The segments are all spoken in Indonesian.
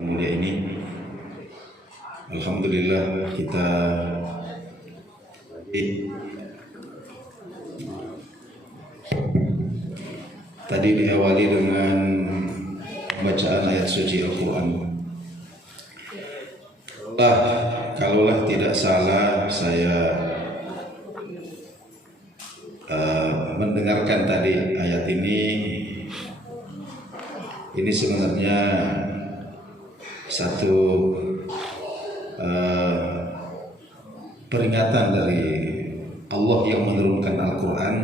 Mulia ini, alhamdulillah kita tadi diawali dengan bacaan ayat suci Al-Quran. Kalaulah tidak salah saya mendengarkan tadi ayat ini sebenarnya satu peringatan dari Allah yang menurunkan Al-Quran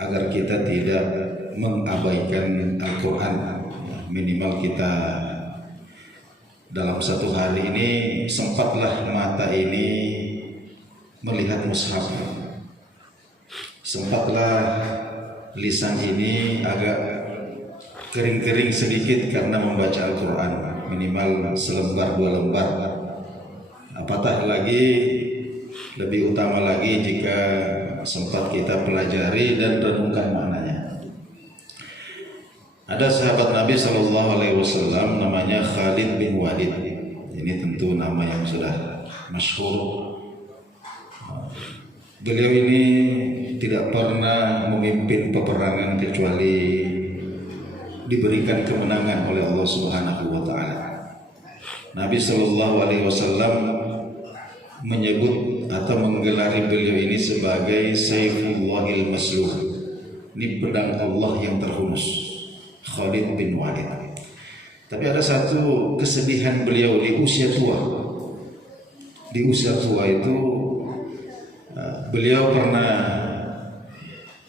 agar kita tidak mengabaikan Al-Quran. Minimal kita dalam satu hari ini sempatlah mata ini melihat mushaf, sempatlah lisan ini agak kering-kering sedikit karena membaca Al-Quran, minimal selembar dua lembar. Apatah lagi, lebih utama lagi jika sempat kita pelajari dan renungkan maknanya. Ada sahabat Nabi SAW namanya Khalid bin Walid. Ini tentu nama yang sudah masyhur. Beliau ini tidak pernah memimpin peperangan kecuali diberikan kemenangan oleh Allah Subhanahu wa taala. Nabi SAW menyebut atau menggelari beliau ini sebagai Sayfullahil Maslul. Ini pedang Allah yang terhunus, Khalid bin Walid. Tapi ada satu kesedihan beliau di usia tua. Di usia tua itu beliau pernah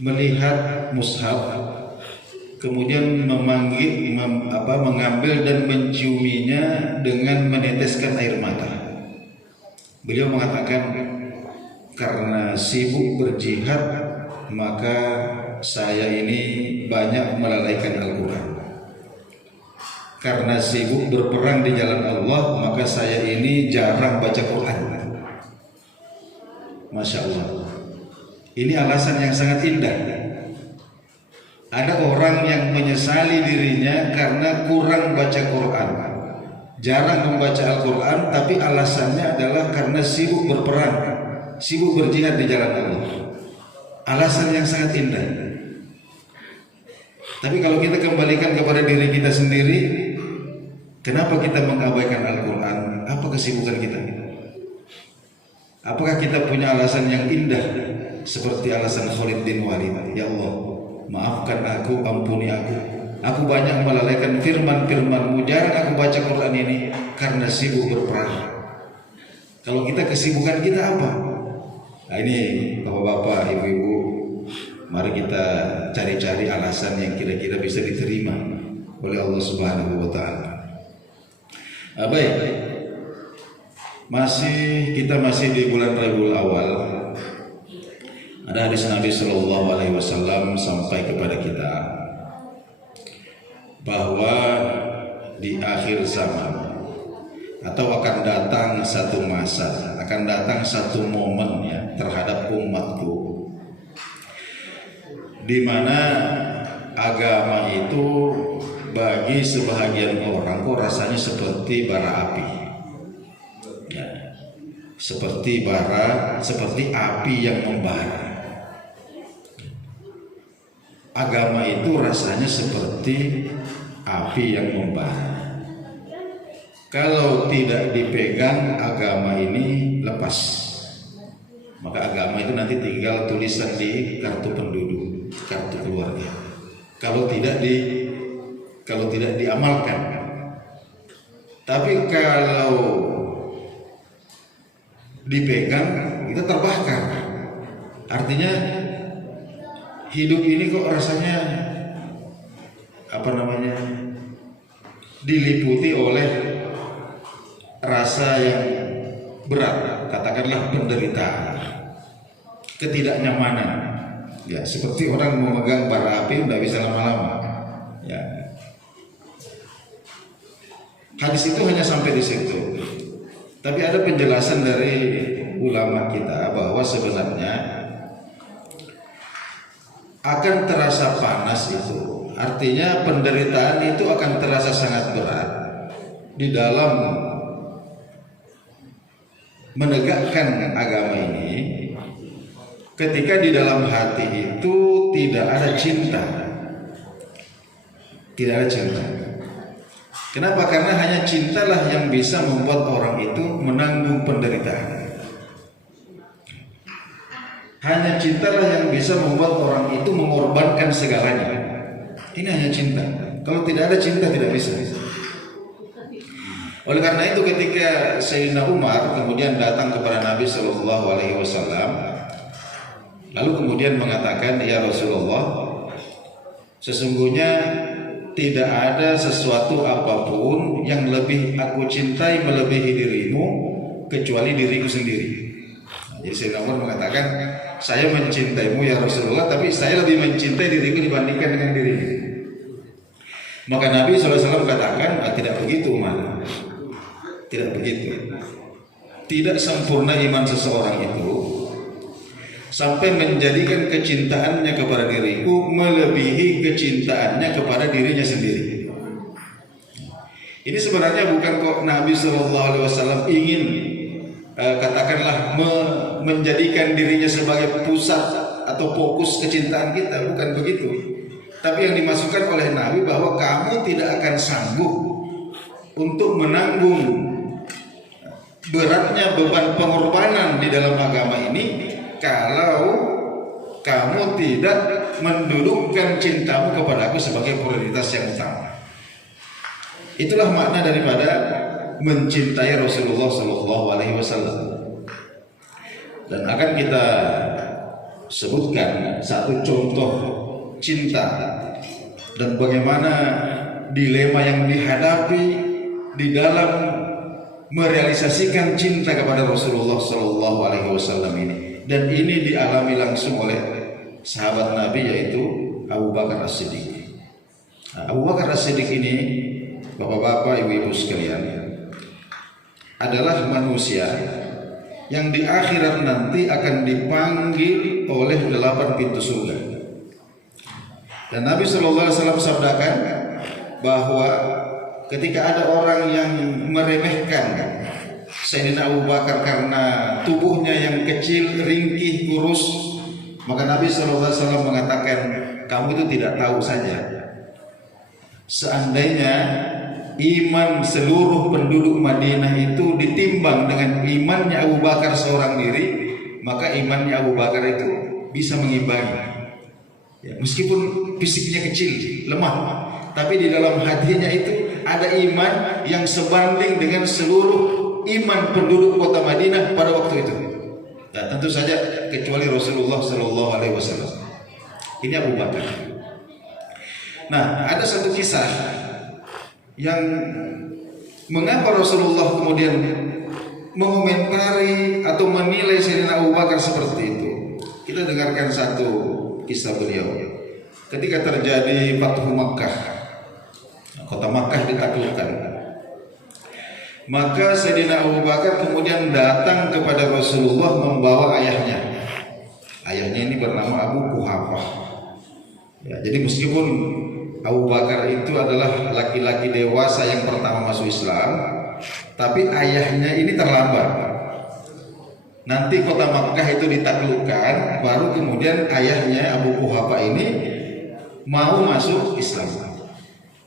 melihat mushaf, kemudian mengambil dan menciuminya dengan meneteskan air mata. Beliau mengatakan, karena sibuk berjihad maka saya ini banyak melalaikan Al-Quran. Karena sibuk berperang di jalan Allah maka saya ini jarang baca Quran. Masya Allah. Ini alasan yang sangat indah. Ada orang yang menyesali dirinya karena kurang baca Quran, jarang membaca Al-Quran, tapi alasannya adalah karena sibuk berperang, sibuk berjihad di jalan Allah. Alasan yang sangat indah. Tapi kalau kita kembalikan kepada diri kita sendiri, kenapa kita mengabaikan Al-Quran? Apa kesibukan kita? Apakah kita punya alasan yang indah seperti alasan Khalid bin Walid? Ya Allah, maafkan aku, ampuni aku. Aku banyak melalaikan firman-firman-Mu, jarang aku baca Quran ini karena sibuk berperang. Kalau kita kesibukan kita apa? Nah, ini bapak-bapak, ibu-ibu, mari kita cari-cari alasan yang kira-kira bisa diterima oleh Allah Subhanahu wa taala. Baik. Kita masih di bulan Rabiul Awal. Ada hadis Nabi Shallallahu Alaihi Wasallam sampai kepada kita bahwa di akhir zaman atau akan datang satu masa, akan datang satu momen ya terhadap umatku, di mana agama itu bagi sebahagian orang kok rasanya seperti bara api. Ya, seperti api yang membara. Agama itu rasanya seperti api yang membara. Kalau tidak dipegang agama ini lepas, maka agama itu nanti tinggal tulisan di kartu penduduk, kartu keluarga. Kalau tidak diamalkan. Tapi kalau dipegang kita terbakar. Artinya hidup ini kok rasanya diliputi oleh rasa yang berat, katakanlah penderitaan, ketidaknyamanan. Ya, seperti orang memegang bara api tidak bisa lama-lama. Ya. Hadis itu hanya sampai di situ. Tapi ada penjelasan dari ulama kita bahwa sebenarnya akan terasa panas itu. Artinya penderitaan itu akan terasa sangat berat di dalam menegakkan agama ini ketika di dalam hati itu tidak ada cinta. Tidak ada cinta. Kenapa? Karena hanya cintalah yang bisa membuat orang itu menanggung penderitaan. Hanya cintalah yang bisa membuat orang itu mengorbankan segalanya. Ini hanya cinta. Kalau tidak ada cinta tidak bisa. Oleh karena itu ketika Sayyidina Umar kemudian datang kepada Nabi Shallallahu Alaihi Wasallam, lalu kemudian mengatakan, ya Rasulullah, sesungguhnya tidak ada sesuatu apapun yang lebih aku cintai melebihi dirimu kecuali diriku sendiri. Jadi Sayyidina Umar mengatakan, saya mencintaimu ya Rasulullah, tapi saya lebih mencintai diriku dibandingkan dengan dirimu. Maka Nabi SAW katakan, tidak begitu Umar. Tidak begitu. Tidak sempurna iman seseorang itu sampai menjadikan kecintaannya kepada diriku melebihi kecintaannya kepada dirinya sendiri. Ini sebenarnya bukan kok Nabi SAW ingin katakanlah menjadikan dirinya sebagai pusat atau fokus kecintaan kita, bukan begitu. Tapi yang dimasukkan oleh Nabi bahwa kamu tidak akan sanggup untuk menanggung beratnya beban pengorbanan di dalam agama ini kalau kamu tidak mendudukkan cintamu kepada aku sebagai prioritas yang utama. Itulah makna daripada mencintai Rasulullah Sallallahu Alaihi Wasallam. Dan akan kita sebutkan satu contoh cinta dan bagaimana dilema yang dihadapi di dalam merealisasikan cinta kepada Rasulullah Sallallahu Alaihi Wasallam ini. Dan ini dialami langsung oleh sahabat Nabi yaitu Abu Bakar As-Siddiq. Abu Bakar As-Siddiq ini, bapak-bapak, ibu-ibu sekalian, adalah manusia yang di akhirat nanti akan dipanggil oleh 8 pintu surga. Dan Nabi Sallallahu Alaihi Wasallam sabdakan bahwa ketika ada orang yang meremehkan Sayyidina Abu Bakar karena tubuhnya yang kecil, ringkih, kurus, maka Nabi SAW mengatakan, kamu itu tidak tahu saja. Seandainya iman seluruh penduduk Madinah itu ditimbang dengan imannya Abu Bakar seorang diri, maka imannya Abu Bakar itu bisa mengimbangi. Ya, meskipun fisiknya kecil, lemah, tapi di dalam hatinya itu ada iman yang sebanding dengan seluruh iman penduduk kota Madinah pada waktu itu. Nah, tentu saja kecuali Rasulullah Sallallahu Alaihi Wasallam. Ini Abu Bakar. Nah, ada satu kisah yang mengapa Rasulullah kemudian mengomentari atau menilai Sayyidina Abu Bakar seperti itu. Kita dengarkan satu kisah beliau. Ketika terjadi Fathu Makkah, kota Makkah ditaklukkan, maka Sayyidina Abu Bakar kemudian datang kepada Rasulullah membawa ayahnya. Ayahnya ini bernama Abu Quhafah. Ya, jadi meskipun Abu Bakar itu adalah laki-laki dewasa yang pertama masuk Islam, tapi ayahnya ini terlambat. Nanti kota Makkah itu ditaklukkan, baru kemudian ayahnya Abu Quhafah ini mau masuk Islam.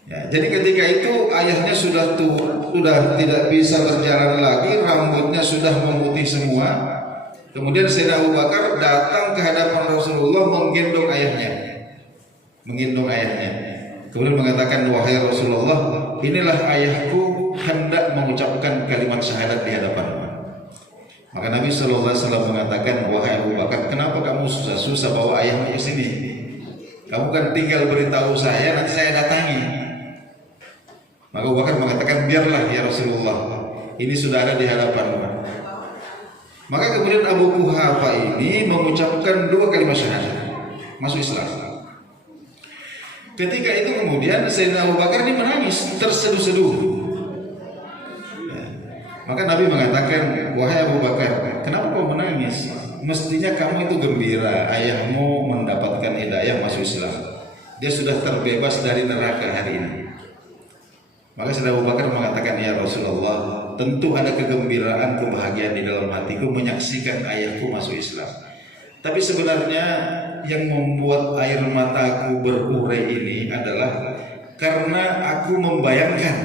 Ya, jadi ketika itu ayahnya sudah tua, sudah tidak bisa berjalan lagi, rambutnya sudah memutih semua. Kemudian Sayyidina Abu Bakar datang ke hadapan Rasulullah menggendong ayahnya. Kemudian mengatakan, wahai Rasulullah, inilah ayahku hendak mengucapkan kalimat syahadat di hadapanmu. Maka Nabi SAW mengatakan, wahai Abu Bakar, kenapa kamu susah-susah bawa ayahmu ke sini? Kamu kan tinggal beritahu saya, nanti saya datangi. Maka Abu Bakar mengatakan, biarlah ya Rasulullah, ini sudah ada di hadapanmu. Maka kemudian Abu Quhafah ini mengucapkan 2 kalimat syahadat, masuk Islam. Ketika itu kemudian Sayyidina Abu Bakar ini menangis, terseduh-seduh. Maka Nabi mengatakan, wahai Abu Bakar, kenapa kau menangis? Mestinya kamu itu gembira, ayahmu mendapatkan hidayah masuk Islam. Dia sudah terbebas dari neraka hari ini. Maka Sayyidina Abu Bakar mengatakan, ya Rasulullah, tentu ada kegembiraan, kebahagiaan di dalam hatiku menyaksikan ayahku masuk Islam. Tapi sebenarnya yang membuat air mataku berurai ini adalah karena aku membayangkan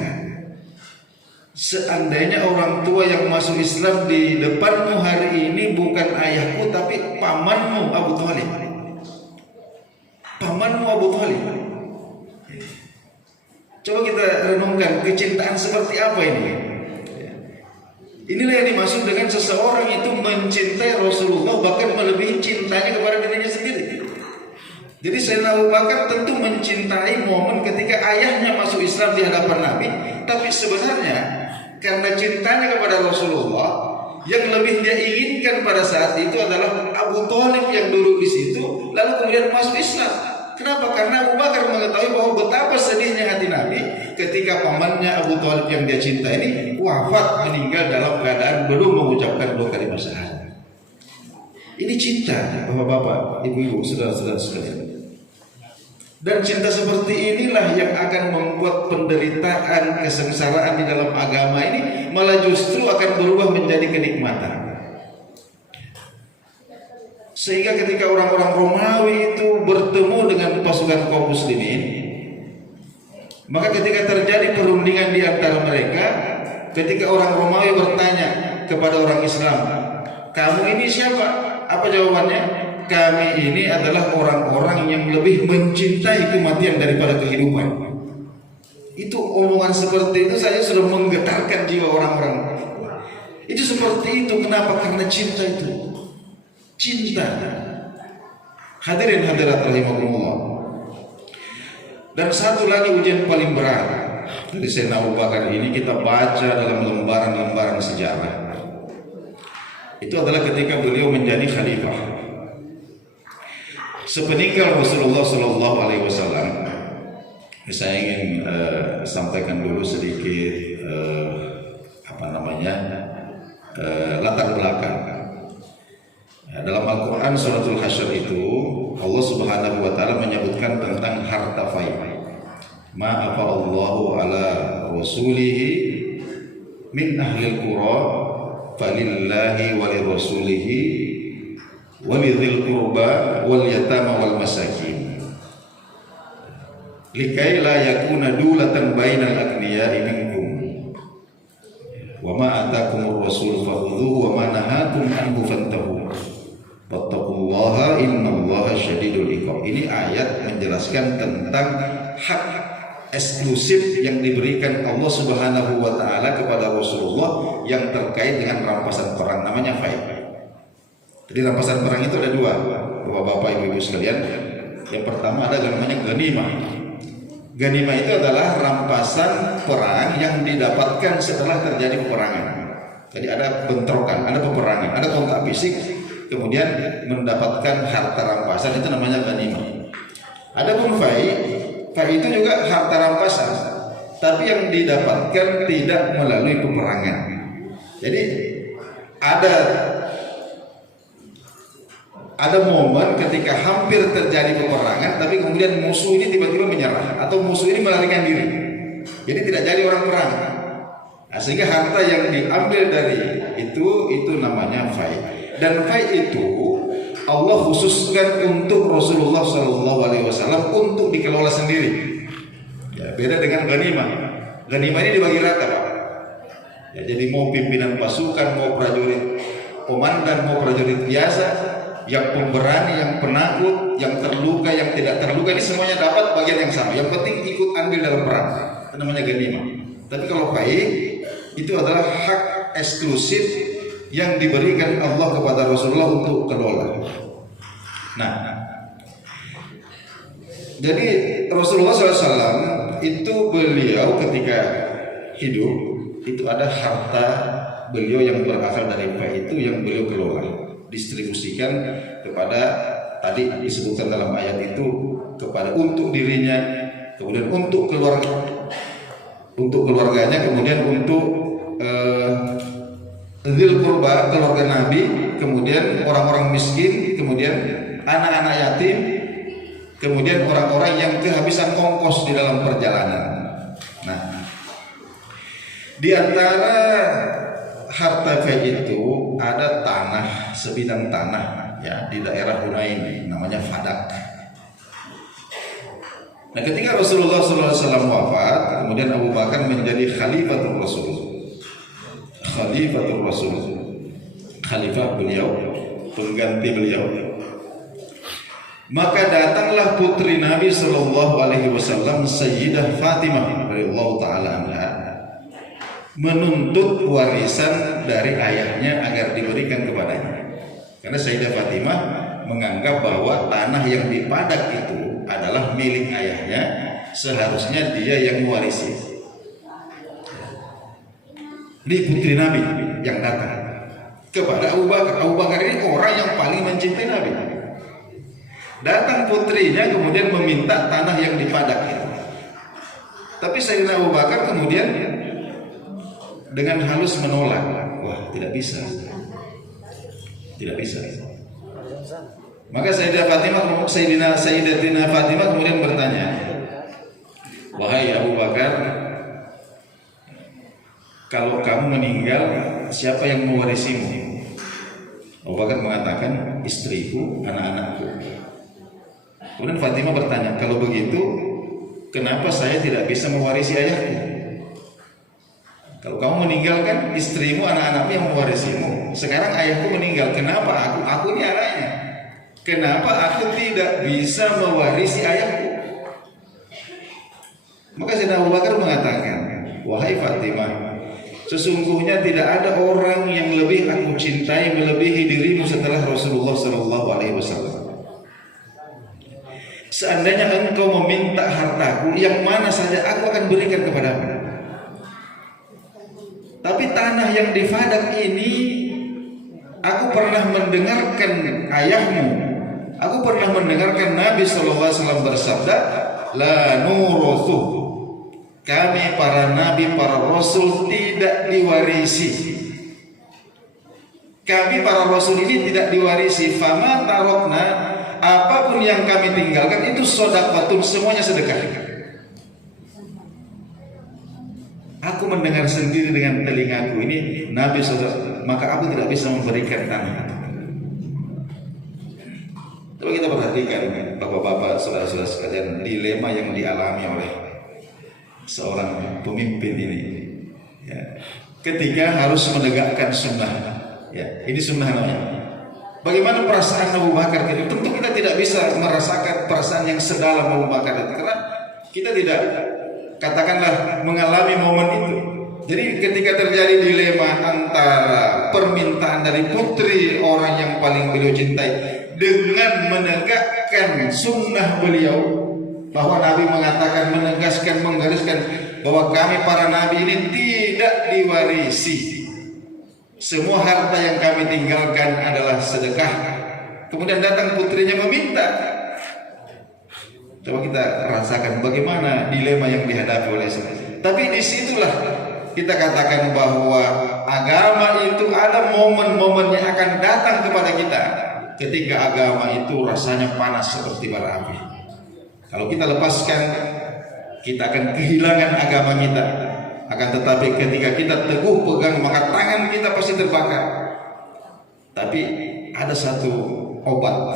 seandainya orang tua yang masuk Islam di depanmu hari ini bukan ayahku tapi pamanmu Abu Thalib. Pamanmu Abu Thalib. Coba kita renungkan kecintaan seperti apa ini. Inilah yang dimaksud dengan seseorang itu mencintai Rasulullah bahkan melebihi cintanya kepada dirinya sendiri. Jadi Sayyidina Abu Bakar tentu mencintai momen ketika ayahnya masuk Islam di hadapan Nabi, tapi sebenarnya karena cintanya kepada Rasulullah, yang lebih dia inginkan pada saat itu adalah Abu Thalib yang duduk di situ lalu kemudian masuk Islam. Kenapa? Karena Abu Bakar mengetahui bahwa betapa sedihnya hati Nabi ketika pamannya Abu Thalib yang dia cinta ini wafat, meninggal dalam keadaan belum mengucapkan 2 kalimat syahadat. Ini cinta, bapak-bapak, ibu-ibu, saudara-saudara sekalian. Dan cinta seperti inilah yang akan membuat penderitaan, kesengsaraan di dalam agama ini malah justru akan berubah menjadi kenikmatan. Sehingga ketika orang-orang Romawi itu bertemu dengan pasukan kaum muslimin, maka ketika terjadi perundingan di antara mereka, ketika orang Romawi bertanya kepada orang Islam, kamu ini siapa? Apa jawabannya? Kami ini adalah orang-orang yang lebih mencintai kematian daripada kehidupan. Itu omongan seperti itu saja sudah menggetarkan jiwa orang-orang. Itu seperti itu. Kenapa? Karena cinta itu. Cinta. Hadirin hadirat rahimakumullah. Dan satu lagi ujian paling berat dari Sayyidina Abu Bakar ini kita baca dalam lembaran-lembaran sejarah. Itu adalah ketika beliau menjadi khalifah. Sepeninggal Rasulullah Sallallahu Alaihi Wasallam, saya ingin sampaikan dulu sedikit latar belakang. Dalam Al-Quran Suratul Hasyr itu Allah Subhanahu Wa Taala menyebutkan tentang harta fai. Ma afa Allahu ala rasulihi min ahlil qura falillahi walirrasulihi walidhil qurba wal yatama wal masakin likai la yakuna dulatan bainal agniya'i minkum wa ma atakumur rasul fakhudhuhu wa ma nahakum anhu fantahu wattaqullaha innallaha syadidul iqab. Ini ayat menjelaskan tentang hak eksklusif yang diberikan Allah Subhanahu wa taala kepada Rasulullah yang terkait dengan rampasan perang, namanya fai. Jadi rampasan perang itu ada 2, Bapak-bapak, Ibu-ibu sekalian. Yang pertama ada namanya ghanimah. Ghanimah itu adalah rampasan perang yang didapatkan setelah terjadi peperangan. Jadi ada bentrokan, ada peperangan, ada kontak fisik, kemudian mendapatkan harta rampasan, itu namanya ghanimah. Adapun fai itu juga harta rampasan, tapi yang didapatkan tidak melalui peperangan. Jadi ada momen ketika hampir terjadi peperangan, tapi kemudian musuh ini tiba-tiba menyerah atau musuh ini melarikan diri. Jadi tidak jadi orang perang. Nah, sehingga harta yang diambil dari itu namanya fai. Dan fai itu Allah khususkan untuk Rasulullah SAW untuk dikelola sendiri. Ya, beda dengan ghanimah. Ghanimah ini dibagi rata, Pak. Ya, jadi mau pimpinan pasukan, mau prajurit komandan, mau prajurit biasa, yang pemberani, yang penakut, yang terluka, yang tidak terluka, ini semuanya dapat bagian yang sama. Yang penting ikut andil dalam perang. Itu namanya ghanimah. Tapi kalau fai itu adalah hak eksklusif yang diberikan Allah kepada Rasulullah untuk kelola. Nah, jadi Rasulullah SAW itu beliau ketika hidup itu ada harta beliau yang berasal dari fai itu yang beliau kelola, distribusikan kepada, tadi disebutkan dalam ayat itu, kepada untuk dirinya, kemudian untuk keluarganya, kemudian untuk dzil qurba, keluarga Nabi, kemudian orang-orang miskin, kemudian anak-anak yatim, kemudian orang-orang yang kehabisan ongkos di dalam perjalanan. Nah, Di antara harta fai itu ada tanah, sebidang tanah ya di daerah Hunain namanya Fadak. Nah, ketika Rasulullah SAW wafat, kemudian Abu Bakar menjadi Khalifatul Rasul. Khalifatul Rasul, khalifah beliau, pengganti beliau. Maka datanglah putri Nabi Shallallahu Alaihi Wasallam, Sayyidah Fatimah radhiyallahu taala anha, menuntut warisan dari ayahnya agar diberikan kepadanya. Karena Sayyidah Fatimah menganggap bahwa tanah yang di Padak itu adalah milik ayahnya, seharusnya dia yang mewarisi. Ini putri Nabi yang datang kepada Abu Bakar. Abu Bakar ini orang yang paling mencintai Nabi. Datang putrinya kemudian meminta tanah yang di Padak itu. Tapi Sayyidina Abu Bakar kemudian dengan halus menolak. Wah, tidak bisa. Tidak bisa. Maka Sayyidatina Fatimah kemudian bertanya, wahai Abu Bakar, kalau kamu meninggal, siapa yang mewarisimu? Abu Bakar mengatakan, istriku, anak-anakku. Kemudian Fatimah bertanya, kalau begitu, kenapa saya tidak bisa mewarisi ayahku? Kalau kamu meninggalkan istrimu, anak-anakmu yang mewarisimu. Sekarang ayahku meninggal, kenapa aku? Aku ini anaknya. Kenapa aku tidak bisa mewarisi ayahku? Maka Sayyidina Abu Bakar mengatakan, wahai Fatimah, sesungguhnya tidak ada orang yang lebih aku cintai melebihi dirimu setelah Rasulullah SAW. Seandainya engkau meminta hartaku, yang mana saja aku akan berikan kepadamu. Tapi tanah yang di Fadak ini, aku pernah mendengarkan ayahmu, aku pernah mendengarkan Nabi SAW bersabda, la nuruthu, kami para nabi, para rasul tidak diwarisi. Kami para rasul ini tidak diwarisi. Fama tarokna, apapun yang kami tinggalkan itu sodaqatun, semuanya sedekah. Aku mendengar sendiri dengan telingaku ini Nabi SAW, maka aku tidak bisa memberikan tanah. Coba kita perhatikan bapak-bapak, saudara-saudara sekalian, dilema yang dialami oleh seorang pemimpin ini ya, ketika harus menegakkan sunnah ya, ini sunnah namanya. Bagaimana perasaan Abu Bakar? Tentu kita tidak bisa merasakan perasaan yang sedalam Abu Bakar itu, karena kita tidak, katakanlah, mengalami momen itu. Jadi ketika terjadi dilema antara permintaan dari putri orang yang paling beliau cintai dengan menegakkan sunnah beliau, bahwa Nabi mengatakan, menegaskan, menggariskan bahwa kami para nabi ini tidak diwarisi. Semua harta yang kami tinggalkan adalah sedekah. Kemudian datang putrinya meminta. Coba kita rasakan bagaimana dilema yang dihadapi oleh saya. Tapi disitulah kita katakan bahwa agama itu ada momen-momen yang akan datang kepada kita ketika agama itu rasanya panas seperti bara api. Kalau kita lepaskan, kita akan kehilangan agama kita. Akan tetapi ketika kita teguh pegang, maka tangan kita pasti terbakar. Tapi ada satu obat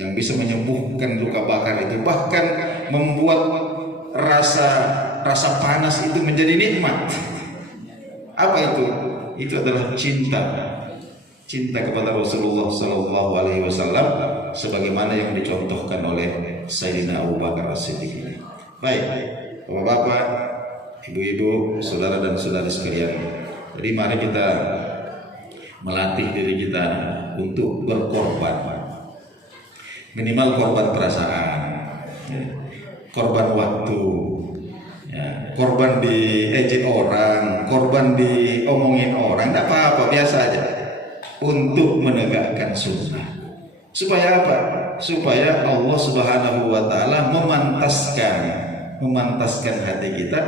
yang bisa menyembuhkan luka bakar itu, bahkan membuat rasa panas itu menjadi nikmat. Apa itu? Itu adalah cinta kepada Rasulullah SAW, sebagaimana yang dicontohkan oleh Sayyidina Abu Bakar As-Siddiq. Baik, bapak-bapak, ibu-ibu, saudara dan saudari sekalian, jadi mari kita melatih diri kita untuk berkorban. Minimal korban perasaan, ya, korban waktu, ya, korban diejek orang, korban diomongin orang, tidak apa-apa, biasa aja, untuk menegakkan sunnah. Supaya apa? Supaya Allah Subhanahu wa Ta'ala memantaskan hati kita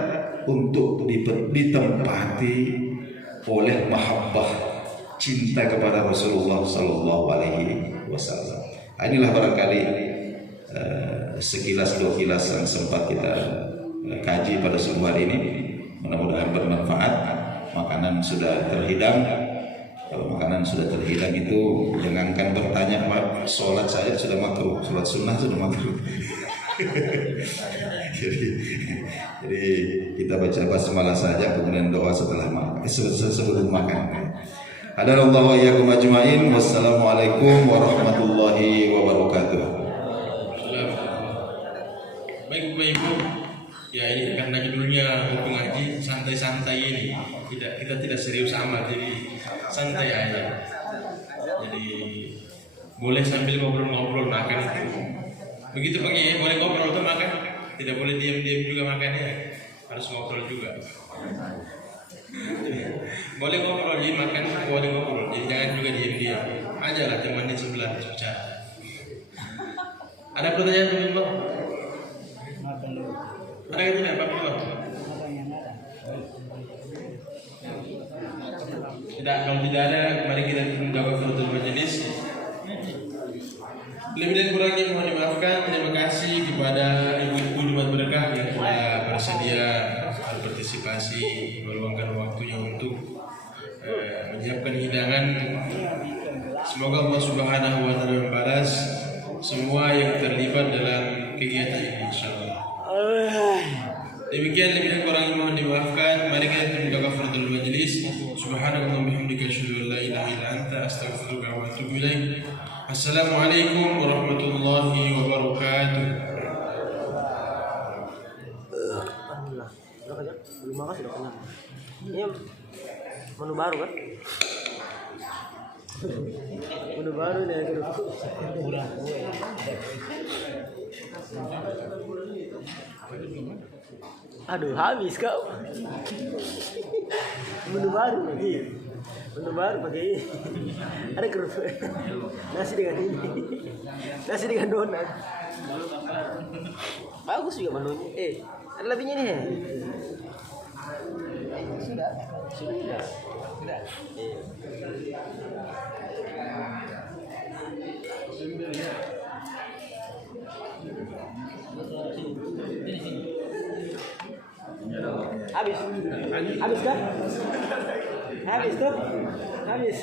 untuk ditempati oleh mahabbah, cinta kepada Rasulullah Sallallahu Alaihi Wasallam. Inilah barangkali sekilas dua kilas yang sempat kita kaji pada subuh hari ini. Mudah-mudahan bermanfaat. Makanan sudah terhidang. Kalau makanan sudah terhidang itu jangankan bertanya, sholat saja sudah makruh, sholat sunnah sudah makruh. jadi kita baca basmalah saja, kemudian doa setelah makan, sebelum makan. Hadanallahu wa iyyakum ajmain. Wassalamualaikum warahmatullahi wabarakatuh. Baik Ibu, ya ini karena judulnya buku ngaji santai-santai ini, kita tidak serius amat, jadi santai aja. Jadi boleh sambil ngobrol-ngobrol makan itu. Begitu Pak, boleh ngobrol tuh makan, tidak boleh diam-diam juga makannya, harus ngobrol juga. Boleh ngobrol, jadi makan boleh ngobrol, jadi jangan juga diam-diam. Ajalah teman di sebelah bicara. Ada pertanyaan teman Bang? Ada yang tidak Pak? Tidak, kalau tidak ada, mari kita menjaga kafaratul majelis. Lebih dan kurangnya mohon dimaafkan. Terima kasih kepada ibu-ibu Jumat Berkah yang telah bersedia berpartisipasi, meluangkan waktunya untuk menyiapkan hidangan. Semoga Allah Subhanahu wa taala membalas semua yang terlibat dalam kegiatan ini insyaallah. Demikian lebih dan kurangnya mohon dimaafkan. Mari kita menjaga kafaratul majelis. Subhanakallahumma bihamdika asyhadu an la ilaha illa anta astaghfiruka wa atubu ilaik. Assalamualaikum warahmatullahi wabarakatuh. Terima kasih sudah kenyang. Ini menu baru kan? Menu baru nih aduh habis kau. Menu baru lagi. Menu baru pakai ini. Ada kerupuk. Nasi dengan ini. Nasi dengan donat. Bagus juga menunya. Ada lebihnya nih. Sudah. Habis kan? Habis tuh. Habis.